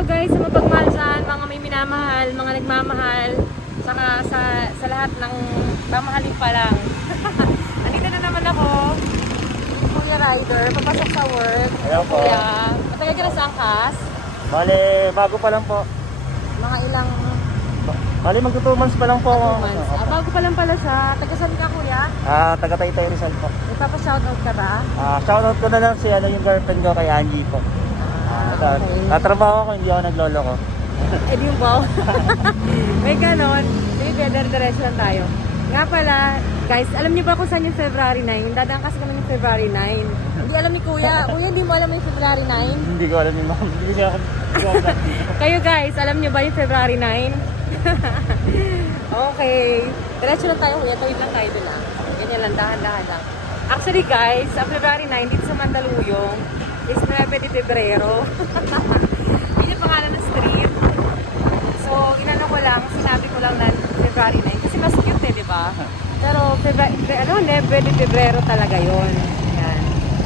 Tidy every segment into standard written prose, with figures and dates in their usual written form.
Hello guys, sa mapagmahal dyan, mga may minamahal, mga nagmamahal, saka sa lahat ng mamahalin pa lang. Andito na naman ako, Kuya Rider, papasok sa work. Ayaw po. Kuya, matagal ka na sa angkas? Bale, bago pa lang po. Mga ilang Bale, magto 2 months pa lang po. 2 months. Bago pa lang pala siya. Tagasan ka kuya? Taga Taytay Rizal po. Ipapa-shoutout ka ba? Shoutout ko na lang si yung girlfriend ko kay Angie po. Okay. Tatrabaho ko, hindi ako naglolo ko. Eh di yung wow. May ganon. Sige, diretso lang tayo. Nga pala, guys, alam niyo ba kung saan yung February 9? Dadaan kasi kami yung February 9. Hindi alam ni Kuya. Kuya, hindi mo alam yung February 9? Hindi ko alam yung ma'am. Hindi ko siya alam. Kayo guys, alam niyo ba yung February 9? Okay. Diretso lang tayo, Kuya. Tawid lang tayo doon lang. Ganyan lang, dahan-dahan lang. Actually guys, sa February 9, dito sa Mandaluyong, is 9 de Febrero. Yun yung pangalan ng street. So, inano ko lang, sinabi ko lang na February 9 kasi mas cute eh, di ba? Pero 9 de Febrero talaga yun. Ayan.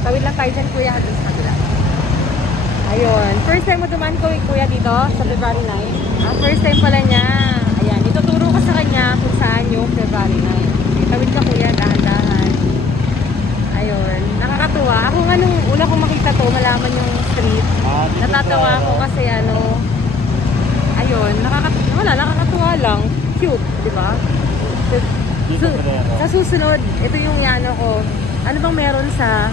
Tawid lang tayo dyan, Kuya, hanggang sa kabila. Ayun. First time mo dumaan ko, Kuya, dito sa February 9. Ang first time pala niya. Ayan. Ituturo ko sa kanya kung saan yung February 9. Tawid ka, Kuya, dahan-dahan. Ayun. Nakakatuwa. Ako nga nung una kong makita to, malaman yung street. Natatawa ako kasi ayun, nakakatuwa lang. Cute, di ba? Sa susunod, ito yung ko. Ano bang meron sa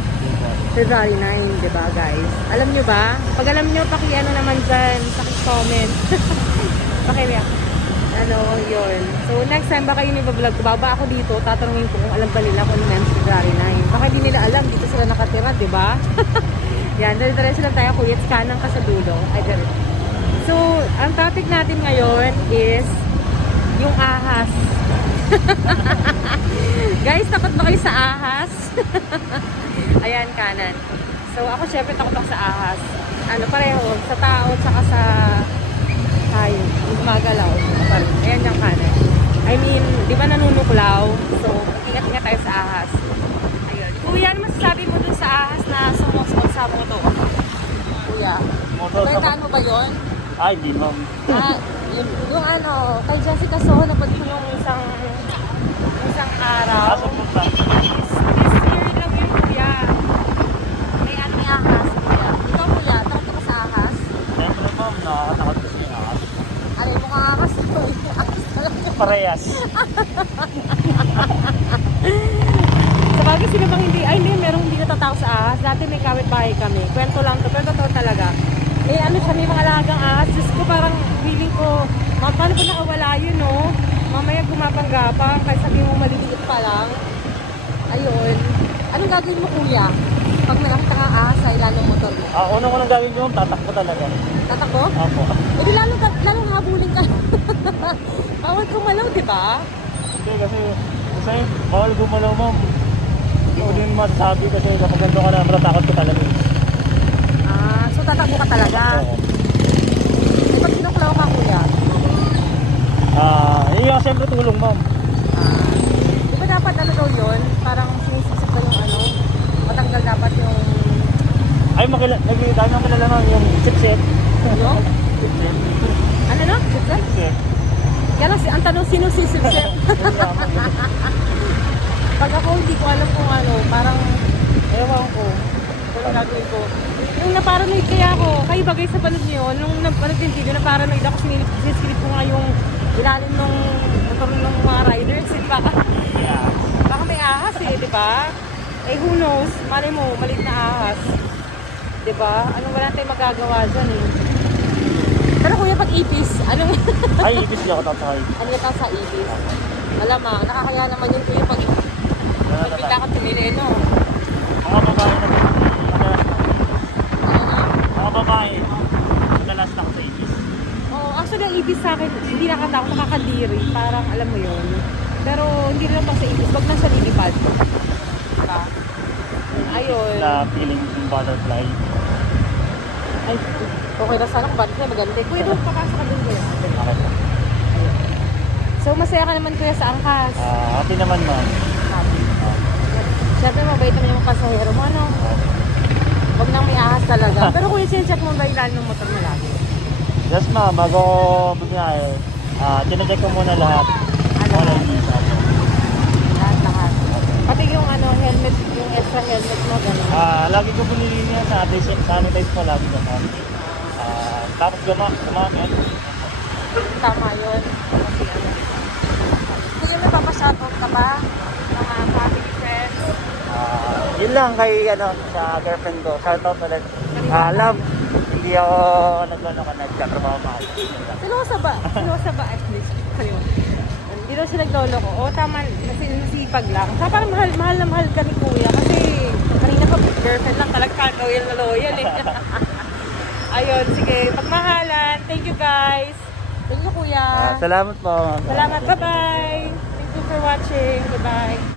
February 9, di ba guys? Alam nyo ba? Pag alam nyo, naman dyan, paki-comment. Yun. So next time baka yung iba-vlog ko, baba ako dito, tatanungin ko kung alam ba nila kung ano meron sa February 9. Baka hindi nila alam, dito sila nakatira, di ba? Yan, diretso lang tayo, Kuya, kanan ka sa dulo. Ay, diretso. So, ang topic natin ngayon is yung ahas. Guys, takot ba kayo sa ahas? Ayan, kanan. So, ako syempre takot ako sa ahas. Pareho, sa tao, saka sa hayop. Gumagalaw. Ayan yung kanan. I mean, di ba nanunuklaw? So, ingat-ingat tayo sa ahas. Ayun. Kuya, ano masasabi mo dun sa ahas na sumusot sa motor? Kuya, balitaan mo ba yun? Ay, hindi ma'am. Yung kay Jessica Soho, napag ko yung isang araw. This year lang yun, Kuya. May ahas, Kuya. Ikaw, Kuya, takot ka sa ahas? Siyempre ma'am, nakakatakot kasi yung ahas. Alay mo nga ahas. Parehas. Sa bagay, sino bang hindi? Ay, hindi, merong hindi natatakot sa ahas. Dati may kapitbahay kami. Kwento lang to, pero totoo talaga. May mga alagang ahas. Diyos ko, parang feeling ko, paano ko nakawala yun, no? Mamaya gumapanggapang, kahit sabi mo maliliit pa lang. Ayun. Anong gagawin mo, Kuya? Pag nakakita ka ahas sa ilalong motor mo? Una ko nang gawin yun, tatakbo talaga. Tatakbo? Opo. Eh, di lalong habulin ka. Bawal kumalaw, di ba? Hindi kasi bawal gumalaw ma'am. Hindi ko din masasabi kasi kapag gando ka na, matatakot ko talaga. So tatakbo ka talaga? Oo. Eh, pag sinuklaw ka, Kuya? Yung siyempre tulong ma'am. Di ba dapat daw yun? Parang sinisisip ka yung matanggal dapat yung... Ay, dami ang kilala ma'am yung chipset. Yung? Chipset. Ano no? Sipsip? Chipset. Kaya lang, ang tanong sino si Sipsip? Pag ako hindi ko alam kung parang... Ewan ko. Anong gagawin ko? Yung naparanoid kaya ako, kayo bagay sa panood niyo, nung napanood yung video, naparanoid ako, sinisilip ko nga yung ilalim ng motor ng mga riders, di ba? Yeah. Baka may ahas di ba? Eh, who knows? Malay mo, maliit na ahas. Di ba? Wala tayong magagawa dyan Pero Kuya, pag ipis, Ay, ibig niya ako tatay. ano yung sa ipis? Malamang, nakakaya naman yun Kuya pag bigla ka tumili, no? Mga babae na madalas na. Ano na? Mga babae, madalas na ako sa ibig. Oh, actually, ang ipis sa akin, hindi nakatakot, nakakadiri. Parang, alam mo yun. Pero, hindi rin pang sa ipis. Wag na sa lilipad. Diba? Ayun. Na feeling yung butterfly. Ay, okay na sana kung bakit na maganda. Kuya, doon papasok ka doon, Kuya. Okay. So, masaya ka naman, Kuya, sa angkas. Happy naman ma'am. Happy. Siyempre, mabait naman yung pasahero mo, ano? Huwag nang may ahas talaga. Pero Kuya, sinecheck mo ba ilalim ng motor mo lagi? Yes ma'am, bago bumiyahe, chinecheck ko muna lahat. Ano? Wala yung visa po. Lahat. Pati yung ano, helmet, yung extra helmet mo, gano'n. Lagi ko binilinya sa sanitize ko lagi naman. Tapos gumamit. Tama yun. Kasi ano. Kuya, may papashoutout ka ba? Mga family, friends? Yun lang kay sa girlfriend ko. Shoutout ulit. Love, hindi ako nagtatrabaho mahal. Silosa ba? Silosa ba? Ay, hindi daw siya naglolo ko. Oo, tama. Nasipag lang. Saka parang mahal na mahal ka ni Kuya. Kasi kanina pa girlfriend lang. Talagang loyal na loyal eh. Ayun, sige. Pagmahalan. Thank you guys. Thank you Kuya. Salamat po. Salamat. Bye-bye. Thank you for watching. Bye-bye.